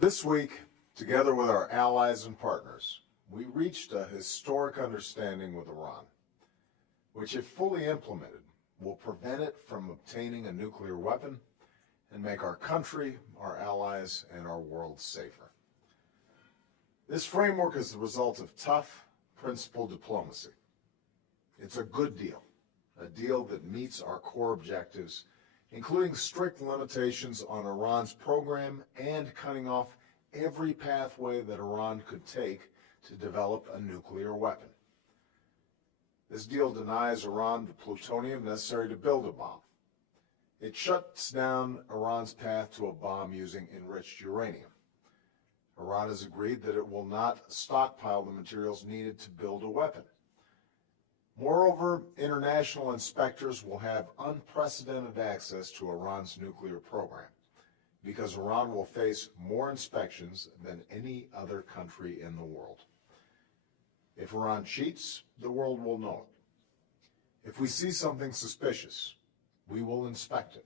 This week, together with our allies and partners, we reached a historic understanding with Iran, which, if fully implemented, will prevent it from obtaining a nuclear weapon and make our country, our allies, and our world safer. This framework is the result of tough, principled diplomacy. It's a good deal, a deal that meets our core objectives, including strict limitations on Iran's program and cutting off every pathway that Iran could take to develop a nuclear weapon. This deal denies Iran the plutonium necessary to build a bomb. It shuts down Iran's path to a bomb using enriched uranium. Iran has agreed that it will not stockpile the materials needed to build a weapon. Moreover, international inspectors will have unprecedented access to Iran's nuclear program because Iran will face more inspections than any other country in the world. If Iran cheats, the world will know it. If we see something suspicious, we will inspect it.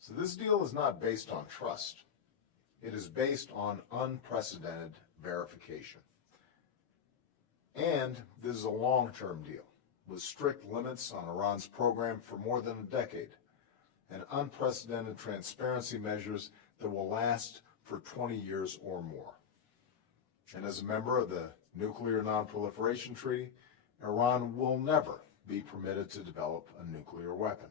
So this deal is not based on trust. It is based on unprecedented verification. And this is a long-term deal with strict limits on Iran's program for more than a decade and unprecedented transparency measures that will last for 20 years or more. And as a member of the Nuclear Non-Proliferation Treaty, Iran will never be permitted to develop a nuclear weapon.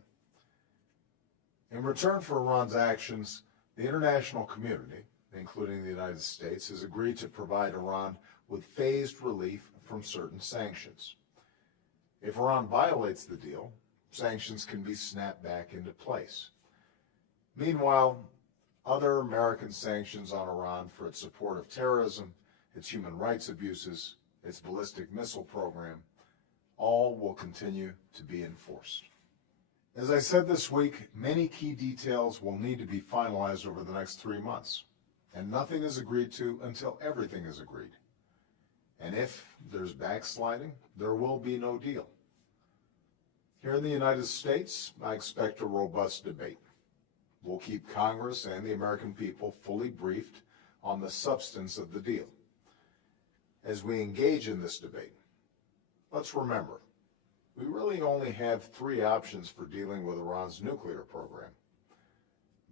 In return for Iran's actions, the international community, including the United States, has agreed to provide Iran with phased relief from certain sanctions. If Iran violates the deal, sanctions can be snapped back into place. Meanwhile, other American sanctions on Iran for its support of terrorism, its human rights abuses, its ballistic missile program, all will continue to be enforced. As I said this week, many key details will need to be finalized over the next 3 months, and nothing is agreed to until everything is agreed. And if there's backsliding, there will be no deal. Here in the United States, I expect a robust debate. We'll keep Congress and the American people fully briefed on the substance of the deal. As we engage in this debate, let's remember, we really only have 3 options for dealing with Iran's nuclear program.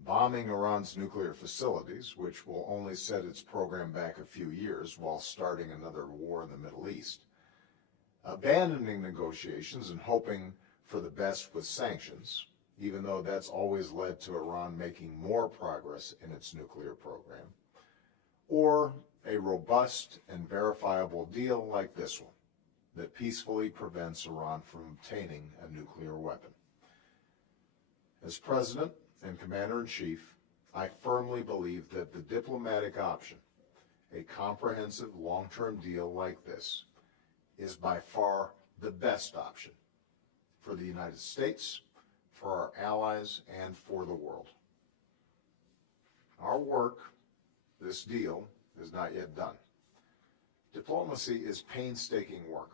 Bombing Iran's nuclear facilities, which will only set its program back a few years while starting another war in the Middle East. Abandoning negotiations and hoping for the best with sanctions, even though that's always led to Iran making more progress in its nuclear program. Or a robust and verifiable deal like this one that peacefully prevents Iran from obtaining a nuclear weapon. As President and Commander-in-Chief, I firmly believe that the diplomatic option, a comprehensive long-term deal like this, is by far the best option for the United States, for our allies, and for the world. Our work, this deal, is not yet done. Diplomacy is painstaking work.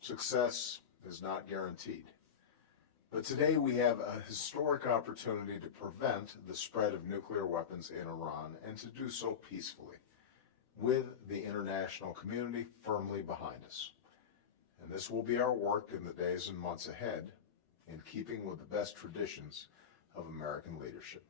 Success is not guaranteed. But today we have a historic opportunity to prevent the spread of nuclear weapons in Iran and to do so peacefully, with the international community firmly behind us. And this will be our work in the days and months ahead, in keeping with the best traditions of American leadership.